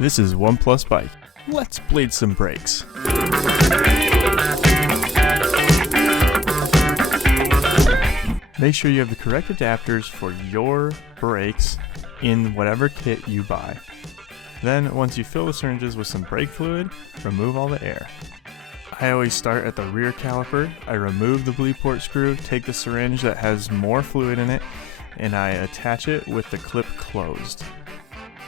This is One Plus Bike. Let's blade some brakes. Make sure you have the correct adapters for your brakes in whatever kit you buy. Then, once you fill the syringes with some brake fluid, remove all the air. I always start at the rear caliper. I remove the bleed port screw, take the syringe that has more fluid in it, and I attach it with the clip closed.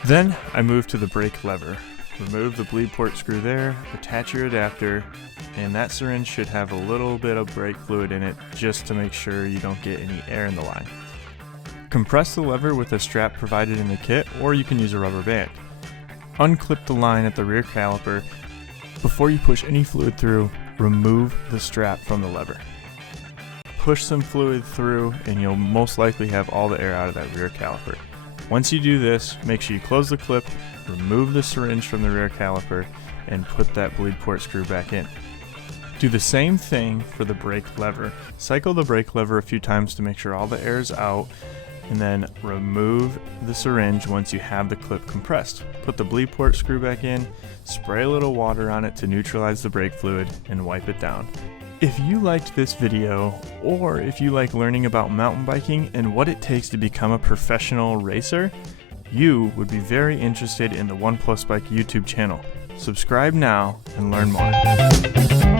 Then I move to the brake lever. Remove the bleed port screw there, attach your adapter, and that syringe should have a little bit of brake fluid in it just to make sure you don't get any air in the line. Compress the lever with a strap provided in the kit, or you can use a rubber band. Unclip the line at the rear caliper. Before you push any fluid through, remove the strap from the lever. Push some fluid through and you'll most likely have all the air out of that rear caliper. Once you do this, make sure you close the clip, remove the syringe from the rear caliper, and put that bleed port screw back in. Do the same thing for the brake lever. Cycle the brake lever a few times to make sure all the air is out, and then remove the syringe once you have the clip compressed. Put the bleed port screw back in, spray a little water on it to neutralize the brake fluid, and wipe it down. If you liked this video, or if you like learning about mountain biking and what it takes to become a professional racer, you would be very interested in the One Plus Bike YouTube channel. Subscribe now and learn more.